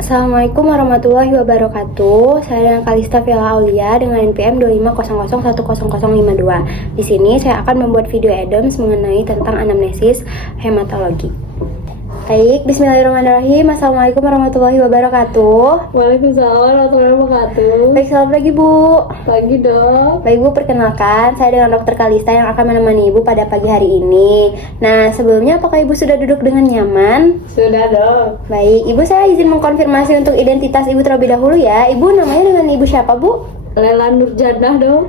Assalamualaikum warahmatullahi wabarakatuh. Saya dengan Kalista Vela Aulia dengan NPM 250010052. Di sini saya akan membuat video Adams mengenai tentang anamnesis hematologi. Baik, bismillahirrahmanirrahim. Assalamualaikum warahmatullahi wabarakatuh. Waalaikumsalam warahmatullahi wabarakatuh. Baik, selamat pagi Bu. Pagi dok. Baik Bu, perkenalkan saya dengan Dr. Kalista yang akan menemani Ibu pada pagi hari ini. Nah, sebelumnya apakah Ibu sudah duduk dengan nyaman? Sudah dok. Baik, Ibu saya izin mengkonfirmasi untuk identitas Ibu terlebih dahulu ya. Ibu namanya dengan Ibu siapa Bu? Lela Nurjanah dok.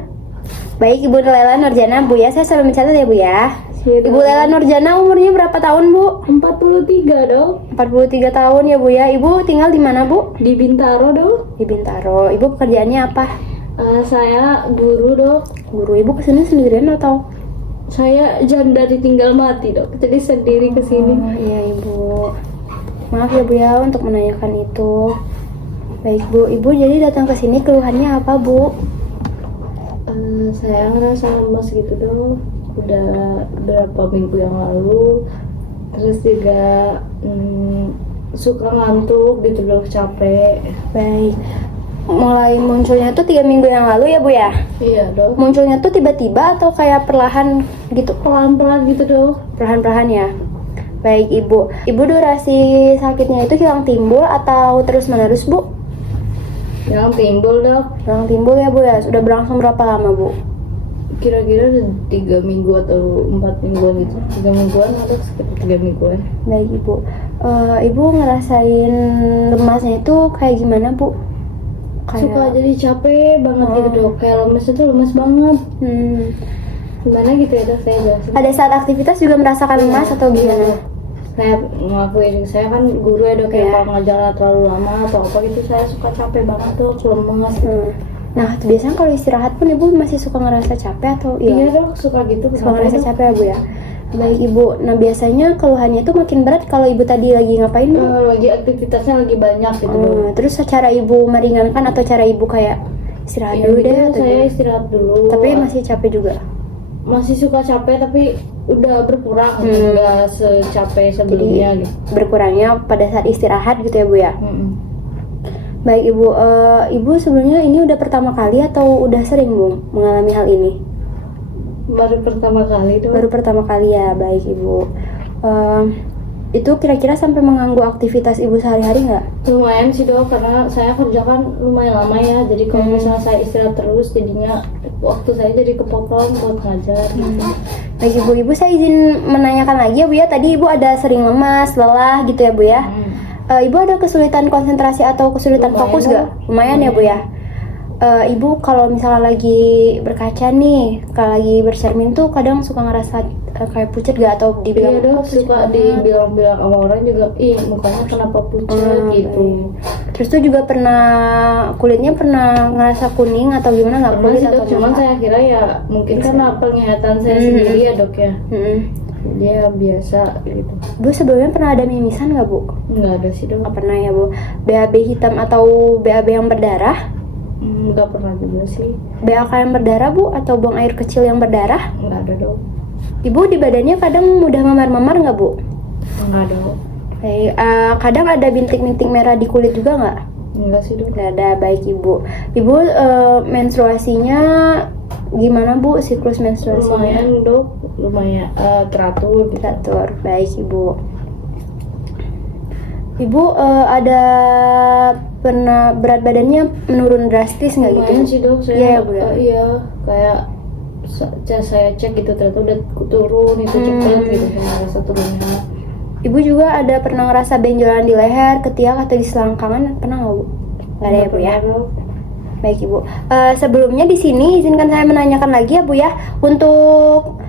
Baik, Ibu Lela Nurjana Bu ya, saya selalu mencatat ya Bu ya. Ibu Lela Nurjana umurnya berapa tahun Bu? 43 dok. 43 tahun ya Bu ya. Ibu tinggal di mana Bu? Di Bintaro dok. Di Bintaro. Ibu pekerjaannya apa? Saya guru dok. Guru. Ibu kesini sendirian atau? Saya janda ditinggal mati dok. Jadi sendiri kesini. Oh iya Ibu. Maaf ya Bu ya untuk menanyakan itu. Baik Bu, Ibu jadi datang ke sini keluhannya apa Bu? Saya ngerasa lemas gitu dok. Udah berapa minggu yang lalu. Terus juga suka ngantuk gitu dok, capek. Baik. Mulai munculnya tuh 3 minggu yang lalu ya Bu ya? Iya dok. Munculnya tuh tiba-tiba atau kayak perlahan gitu? Pelan-pelan gitu dok. Perlahan-perlahan ya? Baik Ibu. Ibu durasi sakitnya itu hilang timbul atau terus-menerus Bu? Yang timbul dok. Hilang timbul ya Bu ya? Sudah berlangsung berapa lama Bu? Kira-kira 3 minggu atau 4 mingguan gitu. 3 mingguan atau sekitar 3 mingguan. Baik Ibu. Ibu ngerasain lemasnya itu kayak gimana Bu? Suka jadi capek banget gitu dok. Kayak lemesnya tuh lemes banget. Gimana gitu ya dok, saya jelasin. Ada saat aktivitas juga merasakan lemas atau gimana? Kayak ngelakuin, saya kan guru ya dok, kayak Iya. kalau ngajar terlalu lama atau apa gitu saya suka capek banget tuh, lemes gitu. Nah, biasanya kalau istirahat pun Ibu masih suka ngerasa capek atau Iya dok, suka gitu. suka ngerasa Dok? capek ya Bu ya? Baik Ibu. Nah, biasanya keluhannya itu makin berat kalau Ibu tadi lagi ngapain Bu? Lagi aktivitasnya lagi banyak gitu dok. Terus cara Ibu meringankan atau cara Ibu kayak istirahat Ya, dulu gitu, deh atau saya gimana? istirahat dulu. Tapi masih capek juga. masih suka capek tapi udah berkurang, nggak secapek sebelumnya Jadi gitu. berkurangnya pada saat istirahat gitu ya Bu ya? Baik Ibu, Ibu sebelumnya ini udah pertama kali atau udah sering Bu mengalami hal ini? Baru pertama kali dong. Baru pertama kali ya, baik Ibu. Itu kira-kira sampai mengganggu aktivitas Ibu sehari-hari nggak? Lumayan sih dok, karena saya kerja kan lumayan lama ya. Jadi kalau misalnya saya istirahat terus, jadinya waktu saya jadi kepotong buat ngajar. Baik Ibu, saya izin menanyakan lagi ya Bu ya. Tadi Ibu ada sering lemas, lelah gitu ya Bu ya. Ibu ada kesulitan konsentrasi atau kesulitan Lumayan fokus lah. nggak? Lumayan ya Bu ya. Ibu kalau misalnya lagi berkaca nih, kalau lagi bercermin tuh kadang suka ngerasa kayak pucat gak atau dibilang Iya dok, "Oh, pucat suka banget." dibilang-bilang sama orang juga, ih mukanya kenapa pucat gitu. Terus tuh juga pernah kulitnya pernah ngerasa kuning atau gimana nggak Pernah kulit sih atau dok, cuman mata? saya kira ya mungkin karena penglihatan saya sendiri ya dok ya. Jadi ya biasa gitu. Bu sebelumnya pernah ada mimisan nggak Bu? Nggak ada sih dok. Nggak pernah ya Bu. BAB hitam atau BAB yang berdarah? Nggak pernah juga sih. BAK yang berdarah Bu atau buang air kecil yang berdarah? Nggak ada dok. Ibu di badannya kadang mudah memar-memar nggak Bu? Nggak ada dok. Kadang ada bintik-bintik merah di kulit juga nggak? Nggak sih dok. Nggak ada, baik Ibu. Ibu menstruasinya gimana Bu? Siklus menstruasinya? Lumayan dok, lumayan teratur gitu. Teratur, baik Ibu. Ibu ada pernah berat badannya menurun drastis nggak gitu? Lumayan sih dok, saya Iya ya Bu ya? iya kayak saya cek gitu ternyata udah turun itu cepat gitu, saya rasa turunnya. Ibu juga ada pernah ngerasa benjolan di leher, ketiak atau di selangkangan? Pernah nggak Bu? Nggak ada ya Bu ya? Dok. Baik Ibu. Sebelumnya di sini izinkan saya menanyakan lagi ya Bu ya. Untuk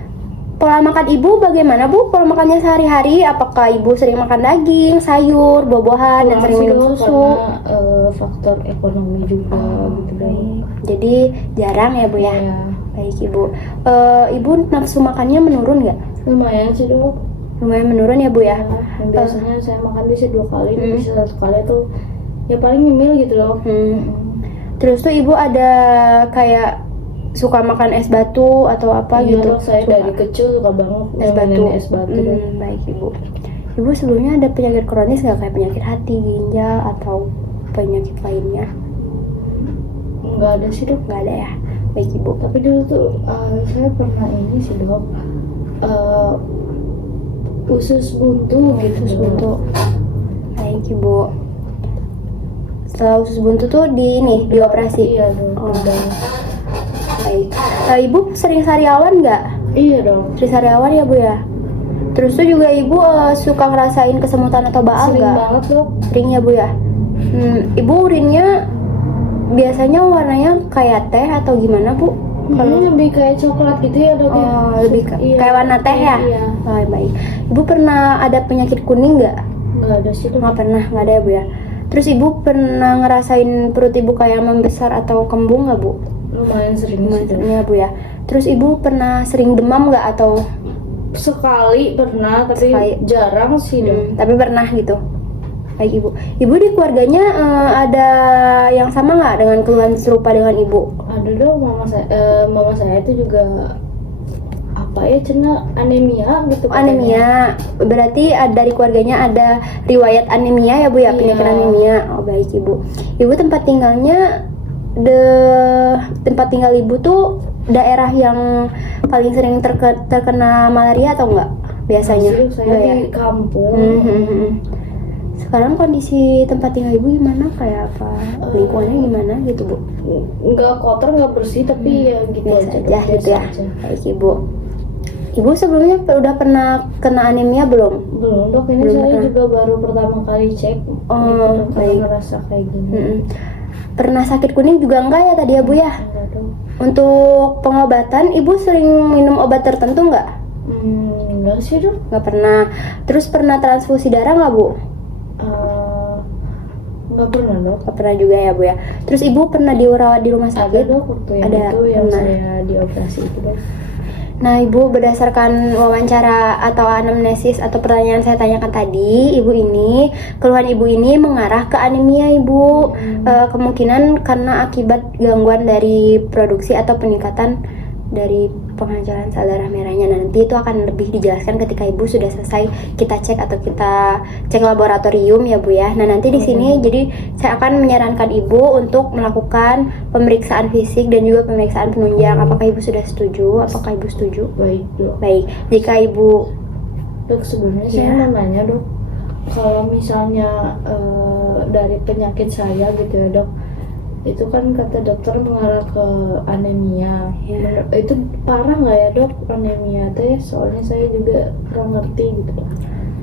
pola makan Ibu bagaimana Bu? Pola makannya sehari-hari, apakah Ibu sering makan daging, sayur, buah-buahan, dan sering minum Dok, susu? karena faktor ekonomi juga gitu dok. Baik. Jadi jarang ya Bu ya? Ya, Baik Ibu. Ibu nafsu makannya menurun nggak? lumayan sih dok. Lumayan menurun ya Bu ya? Yang biasanya saya makan bisa 2 kali, bisa 1 kali tuh ya paling nyemil gitu loh. Terus tuh Ibu ada kayak suka makan es batu atau apa Iya gitu? dok, saya Suka. dari kecil suka banget Es batu. es batu dok. Baik Ibu. Ibu sebelumnya ada penyakit kronis nggak, kayak penyakit hati, ginjal, atau penyakit lainnya? Nggak ada sih dok. Nggak ada ya. Baik Ibu. Tapi dulu tuh saya pernah ini sih dok, usus buntu gitu. Usus buntu. Baik Ibu. Setelah usus buntu tuh dioperasi. Iya dok. Oh. Udah. Baik. Ibu sering sariawan nggak? Iya dok. Sering sariawan ya Bu ya. Terus tuh juga Ibu suka ngerasain kesemutan atau baal Sering nggak? banget dok. Sering ya Bu ya. Ibu urinnya biasanya warnanya kayak teh atau gimana Bu? Kalau lebih kayak coklat gitu ya dok ya. Oh, lebih Iya. kayak warna teh ya? Iya. Oh, baik. Ibu pernah ada penyakit kuning nggak? Nggak ada sih dok. Nggak pernah, nggak ada ya Bu ya. Terus Ibu pernah ngerasain perut Ibu kayak membesar atau kembung nggak Bu? Lumayan sering sih dok. Ya Bu ya. Terus Ibu pernah sering demam nggak atau Sekali pernah, tapi Sekali. jarang sih dok. tapi pernah gitu? Baik Ibu. Ibu di keluarganya ada yang sama nggak dengan keluhan serupa dengan Ibu? Ada dong, mama saya itu juga apa ya, cina anemia gitu. Anemia. Berarti dari keluarganya ada riwayat anemia ya Bu ya, penyakit Iya. anemia. Oh baik Ibu. Ibu tempat tinggalnya tempat tinggal Ibu tuh daerah yang paling sering terkena malaria atau enggak biasanya? Masih, saya Enggak ya? di kampung. Sekarang kondisi tempat tinggal Ibu gimana? Kayak apa? Lingkungannya gimana gitu Bu? Nggak kotor, nggak bersih, tapi ya gitu Biasa aja, aja Dok, gitu ya. biasa aja. Baik Ibu. Ibu sebelumnya udah pernah kena anemia belum? Belum dok, ini Belum saya pernah. juga baru pertama kali cek. Oh, gitu, dok, karena baik. ngerasa kayak gini. Pernah sakit kuning juga enggak ya tadi ya Bu ya? Enggak dok. Untuk pengobatan, Ibu sering minum obat tertentu nggak? Enggak sih dok. Nggak pernah. Terus pernah transfusi darah nggak Bu? Nggak pernah dok. Nggak pernah juga ya Bu ya. Terus Ibu pernah dirawat di rumah Ada sakit? dok, waktu yang Ada, itu yang pernah. saya dioperasi itu dok. Nah Ibu, berdasarkan wawancara atau anamnesis atau pertanyaan saya tanyakan tadi, keluhan Ibu ini mengarah ke anemia Ibu. Kemungkinan karena akibat gangguan dari produksi atau peningkatan dari penghancuran sel darah merahnya. Nanti itu akan lebih dijelaskan ketika Ibu sudah selesai kita cek atau kita cek laboratorium ya Bu ya. Nah nanti di sini jadi saya akan menyarankan Ibu untuk melakukan pemeriksaan fisik dan juga pemeriksaan penunjang. Apakah Ibu sudah setuju? Apakah Ibu setuju? Baik dok. Baik, jika Ibu Dok, sebelumnya Ya. saya mau nanya dok, kalau misalnya dari penyakit saya gitu ya dok, itu kan kata dokter mengarah ke anemia. Ya. Itu parah nggak ya dok anemia teh? Soalnya saya juga kurang ngerti gitu dok.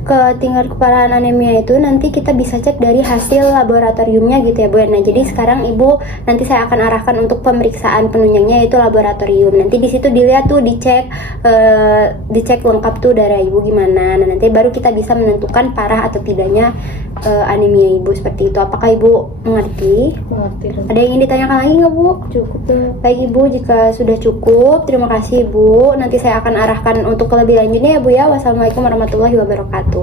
ke tingkat keparahan anemia itu nanti kita bisa cek dari hasil laboratoriumnya gitu ya Bu. Nah jadi sekarang Ibu nanti saya akan arahkan untuk pemeriksaan penunjangnya yaitu laboratorium. Nanti di situ dilihat tuh dicek lengkap tuh darah Ibu gimana. Nah nanti baru kita bisa menentukan parah atau tidaknya anemia Ibu seperti itu. Apakah Ibu mengerti? Mengerti dok. Ada yang ingin ditanyakan lagi nggak Bu? Cukup dok. Baik Ibu, jika sudah cukup, terima kasih Ibu. Nanti saya akan arahkan untuk ke lebih lanjutnya ya Bu ya. Wassalamualaikum warahmatullahi wabarakatuh.